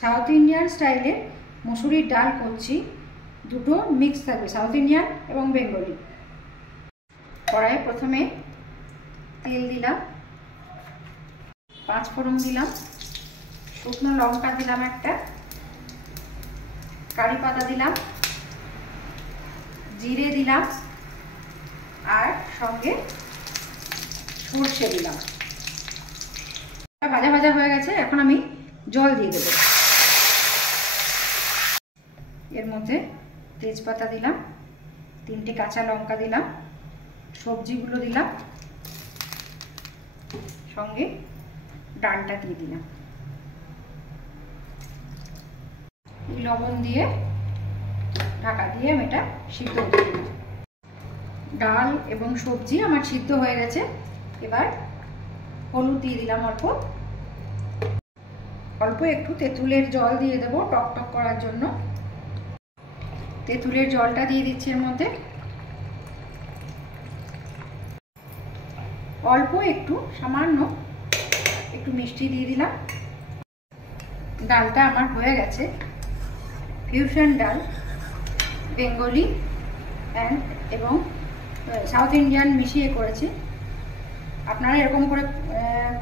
South Indian স্টাইলে মসুরির ডাল করছি, দুটো মিক্স থাকবে, সাউথ ইন্ডিয়ান এবং বেঙ্গলি। কড়াইয়ে প্রথমে তেল দিলাম, 5 ফোড়ন দিলাম, শুকনো লঙ্কা দিলাম একটা, কারি পাতা দিলাম, জিরে দিলাম আর সঙ্গে সর্ষে দিলাম। ভাজা ভাজা হয়ে গেছে, এখন আমি জল দিয়ে দেব। এর মধ্যে তেজপাতা দিলাম, 3টে কাঁচা লঙ্কা দিলাম, সবজিগুলো দিলাম, সঙ্গে ডালটা দিয়ে দিলাম, লবণ দিয়ে ঢাকা দিয়ে আমি এটা সিদ্ধ হতে দেব। ডাল এবং সবজি আমার সিদ্ধ হয়ে গেছে। এবার হলুদ দিয়ে দিলাম অল্প, অল্প একটু তেঁতুলের জল দিয়ে দেবো টক টক করার জন্য। তেঁতুলের জলটা দিয়ে দিচ্ছি এর মধ্যে, অল্প একটু সামান্য একটু মিষ্টি দিয়ে দিলাম। ডালটা আমার হয়ে গেছে, ফিউশন ডাল, বেঙ্গলি এবং সাউথ ইন্ডিয়ান মিশিয়ে করেছি। আপনারা এরকম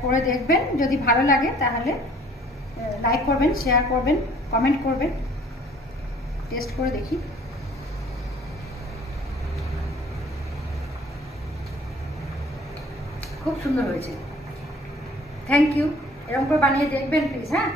করে দেখবেন, যদি ভালো লাগে তাহলে লাইক করবেন, শেয়ার করবেন, কমেন্ট করবেন। টেস্ট করে দেখি। খুব সুন্দর হয়েছে, থ্যাংক ইউ। এরকম করে বানিয়ে দেখবেন প্লিজ। হ্যাঁ।